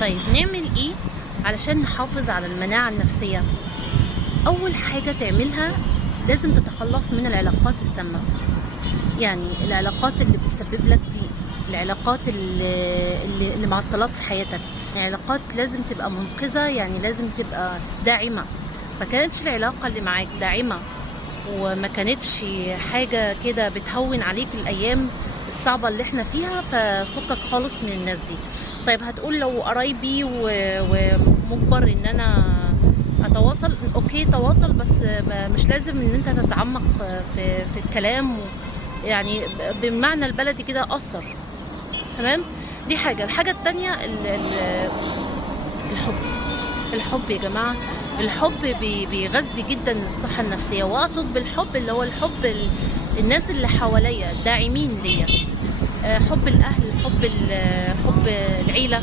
طيب نعمل ايه علشان نحافظ على المناعة النفسية؟ اول حاجة تعملها لازم تتخلص من العلاقات السامة. يعني العلاقات اللي بتسبب لك ضيق، العلاقات اللي معطلات في حياتك. العلاقات لازم تبقى منقذة، يعني لازم تبقى داعمة. ما كانتش العلاقة اللي معاك داعمة وما كانتش حاجة كده بتهون عليك الأيام الصعبة اللي احنا فيها، ففكك خالص من الناس دي. طيب هتقول لو قرايبي ومجبر ان انا اتواصل، اوكي تواصل، بس مش لازم ان انت تتعمق في الكلام يعني بمعنى البلدي كده اثر. تمام. دي حاجة. الحاجة التانية الحب. الحب يا جماعة، الحب بيغذي جدا الصحة النفسية، واقصد بالحب اللي هو الحب الناس اللي حواليا الداعمين ليا. حب الاهل، حب العيلة،